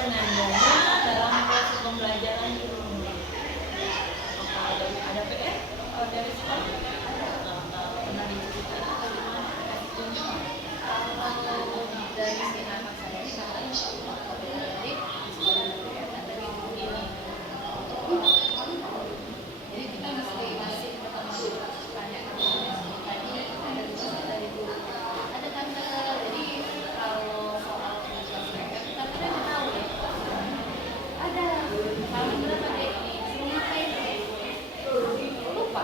penandanya dalam proses pembelajaran itu. Apakah ada PR dari sekolah? Pernah diceritakan bagaimana? Kalau dari si anak saya katanya jadi di sekolah negeri tapi begini. Jadi kita masih pertama tanya tadi ada tugas dari guru. Ada tante, jadi kalau soal tugas mereka kita kan tahu ya. Ada kalau berapa deh ini suruh ngapain deh? Lupa.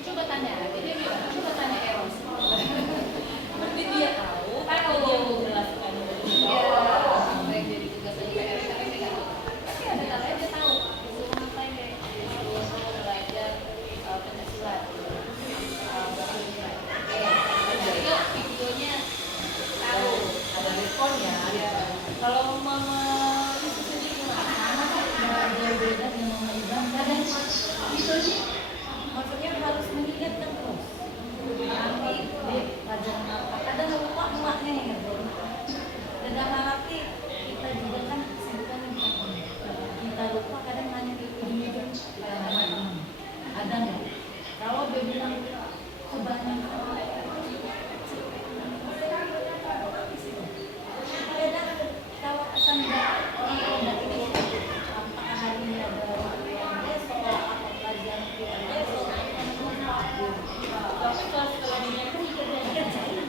Coba tanya, dia bilang coba tanya Eros. Berarti dia tahu, tapi dia menjelaskan. Iya, baik jadi tugas PR tapi dia nggak tahu. Tapi ada kalanya dia tahu disuruh ngapain deh, disuruh belajar pencaksilat, bahasa Inggris. Jadi kok videonya tahu Ada respon ya. Kalau mama itu sendiri gimana? Ada beda dengan mama Ibam. Kadang itu sih maksudnya harus mengingatkan terus. Nanti deh pelajaran apa? Kadang lupa emaknya yang ngerjain. Dan dalam arti kita juga kan kesibukan kita lupa kadang nanya ke ujung-ujung nama ini ada nggak? Kalau dia bilang kebanyakan kalau akan orang ini apakah hari ini ada besok atau pelajaran besok tapi kalau setelah dinyatakan dikerjain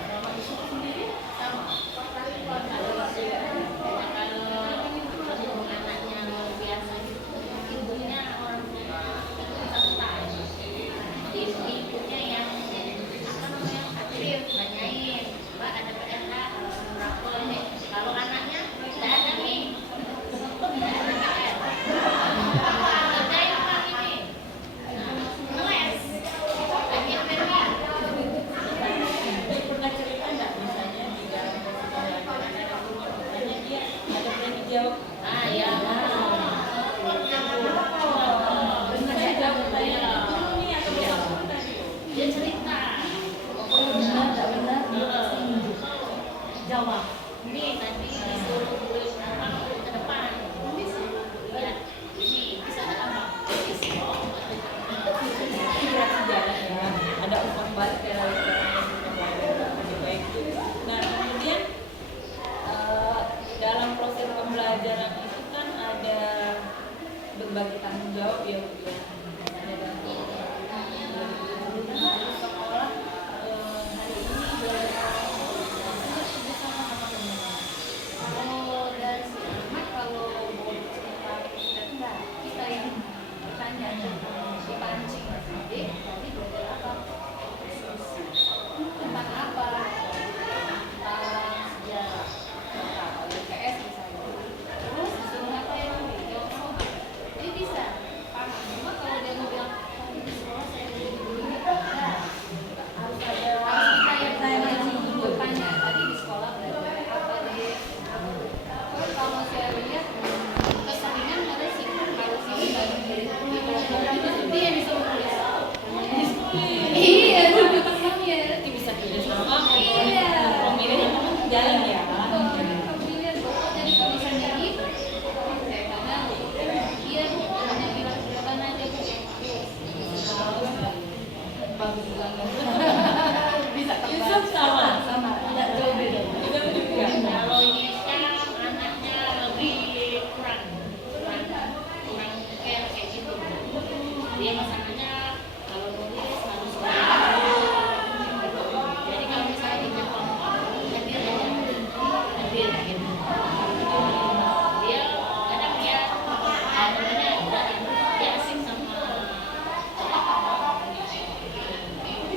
sama itu sendiri sama ada waktu kalau anaknya biasa ibunya orang ibunya yang apa namanya aktif nanyain mbak ada PR nggak rapor nih kalau anaknya tidak ada nih tidak ada PR kerjain apa ini ngeles lagi apa nih pernah cerita nggak misalnya di dalam pelajaran ada pertanyaan dia ada yang dijawab ya benar jawab pertanyaan ini atau bukan tadi dia cerita benar nggak benar dia pasti nunjuk jawab ini tadi disuruh tulis apa ke depan disuruh lihat ini bisa ada apa kira sejarah ya ada umpan balik ya baik itu nah kemudian dalam proses pembelajaran itu kan ada berbagi tanggung jawab ya Bu ya. Sekolah hari ini bersama sama teman. kalau dari si anak kalau mau cerita kita enggak kita yang bertanya dipancing tadi belajar apa tentang apa tentang sejarah tentang UPS misalnya terus disuruh ngapain jawab soal jadi bisa paham cuma kalau dia mau bilang di sekolah saya jadi dulu harus kita yang bertanya tadi di sekolah belajar apa deh kalau saya lihat keseringan ada sih harus ini dia yang disuruh tulis iya itu temannya Bisa tidak sama iya pemilih jalan ya. pemilihan pokok jadi kalau misalnya itu saya karena dia hanya bilang jawaban aja Bagus banget. bisa Yusuf sama tidak jauh beda Yusuf juga. kalau ini kan anaknya lebih kurang kayak gitu dia masalahnya kalau nulis harus jadi kalau misalnya di kelompok hadir aja hadir gitu dia kadang dia namanya dia asing sama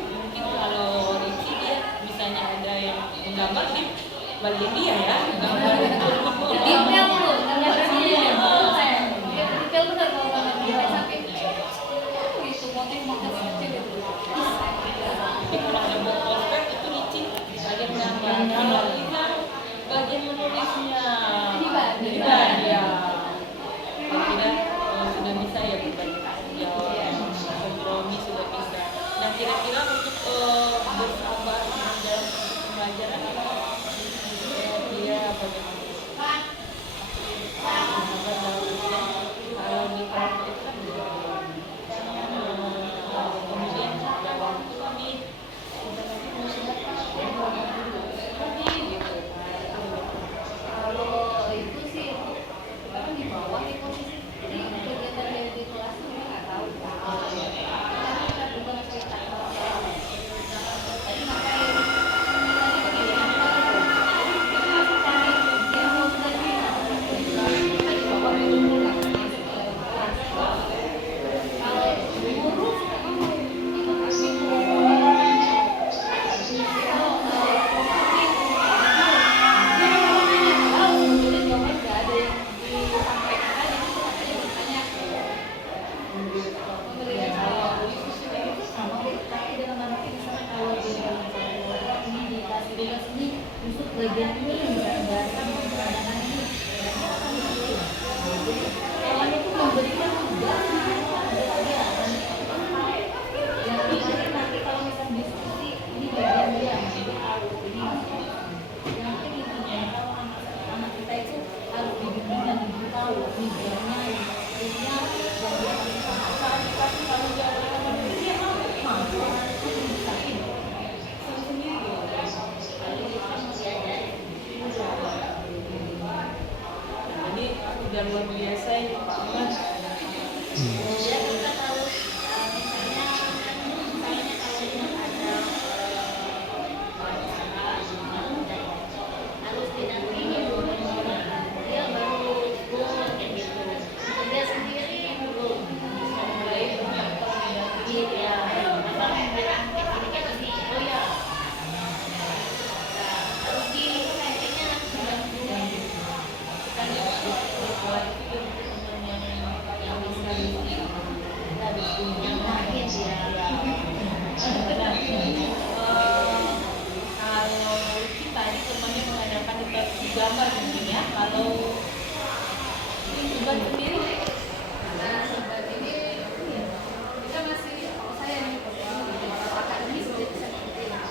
Mungkin kalau Riki dia misalnya ada yang menggambar dia bagi dia ya gambar detail tuh ternyata dia detail bener kalau banget dia sampai gitu motif kecil itu Tapi kalau ada buat prospek itu licin bagian gambar kalau Lina bagian menulisnya Jadi ya kalau tidak sudah bisa ya berbagi tanggung jawab kompromi sudah bisa. Nah kira-kira untuk bersabar dalam proses pembelajaran dia Kalau di praktek itu kan juga kemudian ada waktu kami Kalau itu sih orang di bawah di posisi jadi kegiatan di kelas tuh kita nggak tahu. Tapi kita juga cerita. Tadi ngapain? Tadi kegiatan apa itu? Kita langsung cari yang mau tadi. Kita di bawah di kelas. Kalau guru itu pasti bagian ini bahasa menggunakan ini kawan itu memberikan tugas yang kemarin nanti kalau misalnya diskusi ini bagian dia nanti tahu ini yang penting intinya kalau anak kita itu harus dibimbing dan diberitahu tujuannya intinya dan dia saat dikasih tanggung jawab dia mampu bisa ini ini udah luar biasa ini Pak Ahmad. Ya kita tahu misalnya kalau ada harus didampingi dia baru kayak gitu dia sendiri belum mulai ya apa ini oh ya harus di kayaknya yang bisa harus punya ya. Kalau kita ini temannya mengadakan deteksi gambar mungkin ya. Kalau tugas sendiri, nah sobat ini kita masih saya nih akademis jadi seperti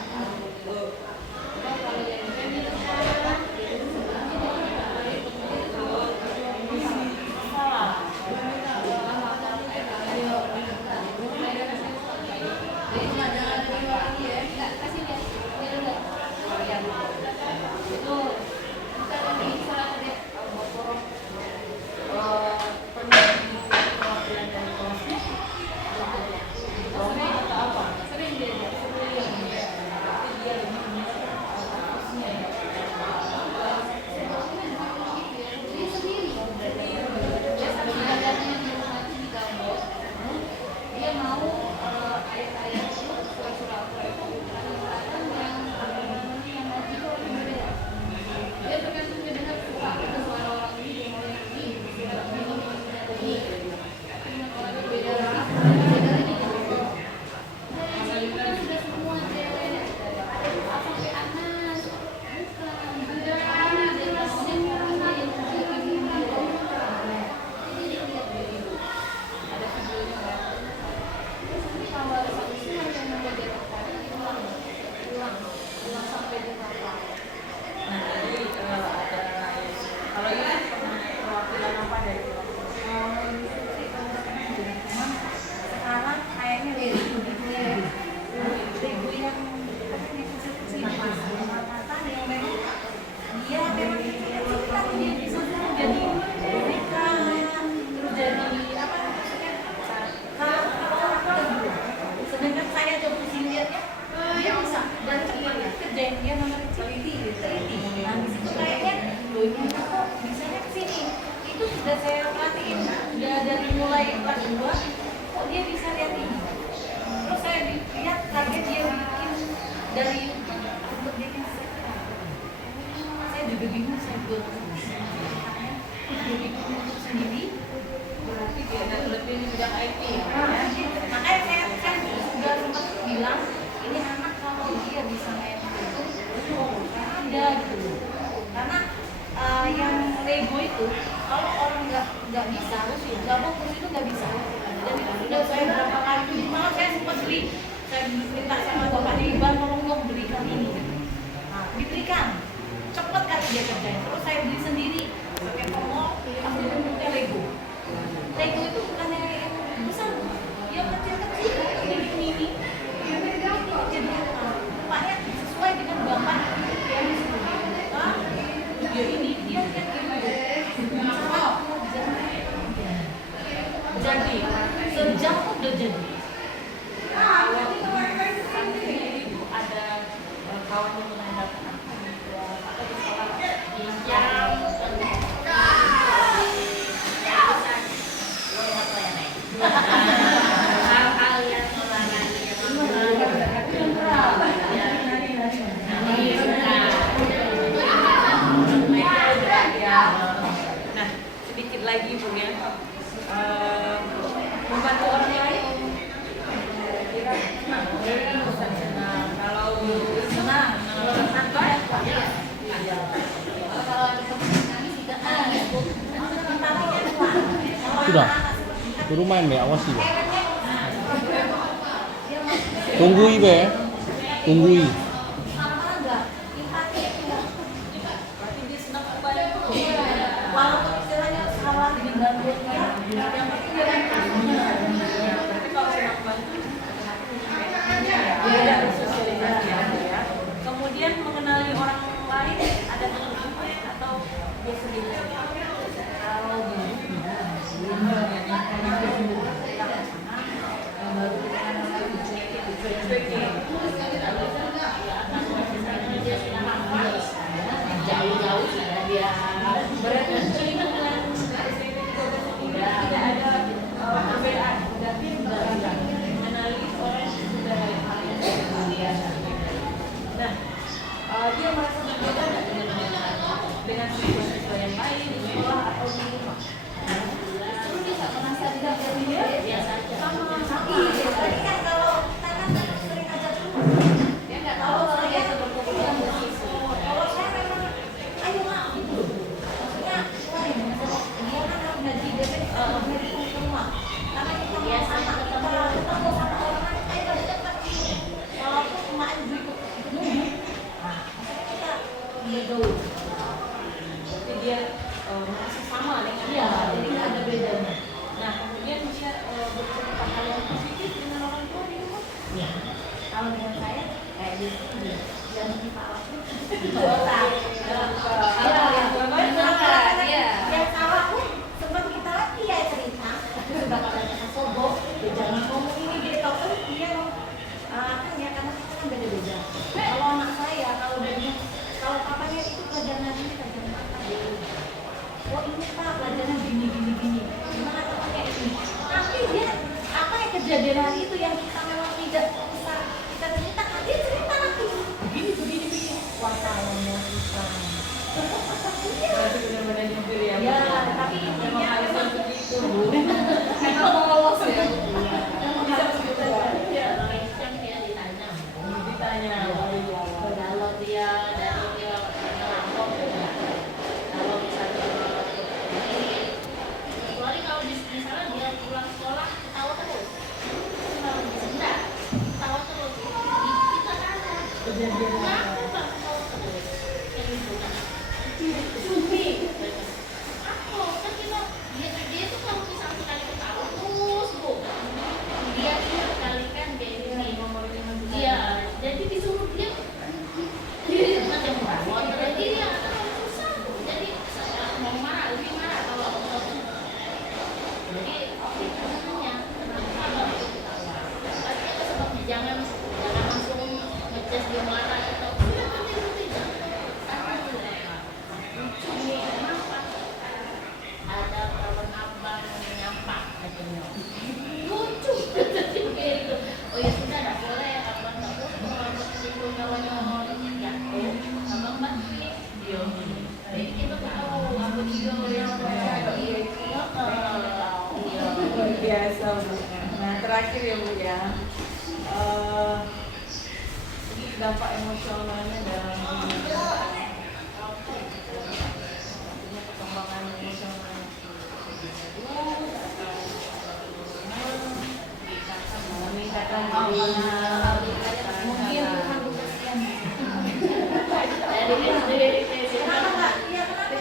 itu. Kalau yang ini nggak bisa, gabung kursi itu nggak bisa. Dan itu sudah saya berapa kali, malah saya sempat beli. Saya minta sama Bapak Iban tolong dong berikan ini. Nah, diberikan, cepet kali dia kerjain. Terus saya saya beli sendiri pakai pomol, asli bentuknya Lego. Lego itu bukannya yang besar, yang kecil-kecil, yang mini. Jadi apa? Rupanya sesuai dengan gambar yang video ini dia jadi sejauh udah jadi. Ada kawan yang mengandalkan atau di sekolah hal-hal yang nah, sedikit lagi Bu ya, membantu orang lain. Kira senang, kalau senang, kalau ada teman nangis juga Sudah. Suruh main be, awas be. Tunggui be. Tunggui. berarti dia senang membantu. Walaupun istilahnya salah dengan bantuan dia, yang penting dia bantu. Berarti kalau senang membantu, dia ada sosialisasi ya. Kemudian mengenali orang lain, ada teman atau dia sendiri. Kalau jauh-jauh sudah dia berarti dengan SPP 13 ini tidak ada perbedaan, tapi mengenali orang sudah biasa. Nah, dia merasa berbeda dengan siswa-siswa yang lain di sekolah atau di rumah. justru bisa merasa tidak biasa aja. Sama. Tapi kan kalau tangan sering ajak dulu. Dia nggak tahu kalau dia itu berkebutuhan bersih. Kalau saya memang, ayo mak gitu. Maksudnya, lain. Dia kan harus ngaji, dia kan dari rumah. Karena kita mau sama, kita ketemu sama orang, ayo pada cepat gitu. Walaupun emak juga ikut nunggu. Nah, maksudnya kita gaul. Jadi dia masih sama dengan Iya, jadi nggak ada bedanya. Nah, kemudian dia bercerita hal yang positif dengan orang tua di rumah. Ya, kalau dengan saya kayak gitu dia jangan kepala pun Yang salah pun sebelum kita lagi ya cerita, sudah katanya Sobo, jangan ngomong ini dia tahu kan dia kan ya karena kita kan beda-beda. Kalau anak saya kalau dia kalau papanya itu pelajaran ini pelajaran apa dia? Oh ini pak pelajaran gini. Gimana papanya ini? Tapi dia apa yang kejadian hari itu yang kita memang tidak bisa kita ceritakan, dia cerita lagi begini. Wah kalau mau susah. Berarti benar-benar jujur ya. Ya, tapi intinya memang begitu. Memang polos ya. Bisa begitu ya. kan dia ditanya Ditanya. kalau dia dari dia ngerampok ya kalau misalnya kecuali kalau misalnya dia pulang sekolah ketawa terus kalau enggak ketawa terus kita tanya kenapa Bang ketawa terus kayak gitu kan Sufi aku kan kita dia tuh kalau misalnya sekali ketawa terus bu dia kalikan kayak gini dia jadi disuruh dia macam motor dia susah jadi saya mau marah lebih marah kalau jadi itu namanya kenapa Bang itu ketawa pasti ada sebabnya jangan langsung ngecas dia marah atau berhenti lucu nih kenapa ada kawan abang nyapa katanya lucu gitu oh ya sudah nggak boleh abang nggak boleh kalau kawannya jatuh abang banting jadi kita tahu aku dia yang terjadi Luar biasa Bu. Nah terakhir ya Bu ya, dampak emosionalnya dalam perkembangan emosional meningkatkan mungkin Tuhan berkasihan. jadi Kenapa Kak? Iya kenapa?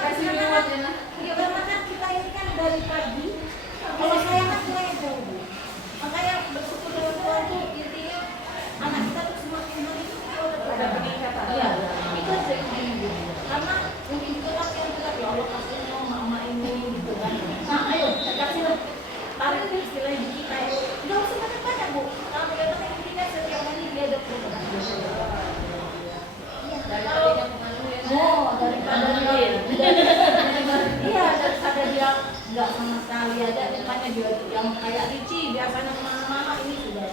Iya, daripada dia nggak sama sekali ada, rupanya dia yang kayak Ricci biasanya kemana-mana, ini sudah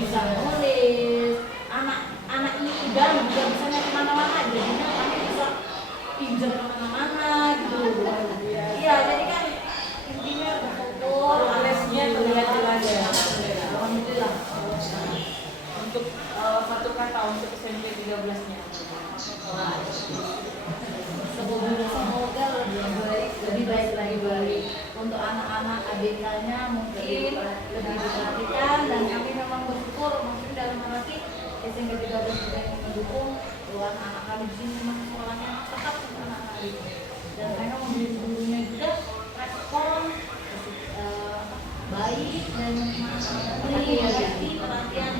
bisa nulis. Anak ini udah bisa kemana-mana, jadinya kami bisa pinjam kemana-mana gitu. Iya, jadi kan intinya berkumpul, lesnya terlihat jelas ya. Alhamdulillah. Untuk satu kata untuk SMP 13-nya. Wah, semoga lebih baik lagi untuk anak-anak ABK-nya mungkin lebih diperhatikan, dan kami memang bersyukur mungkin dalam arti SMP 13 juga yang mendukung bahwa anak kami di sini memang sekolahnya tetap anak-anak itu, dan mereka memberi gurunya juga respon baik dan perhatian.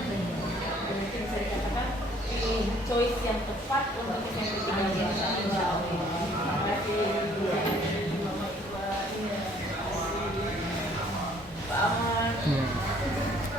Jadi bisa dikatakan pilih choice yang tepat untuk SMP 13.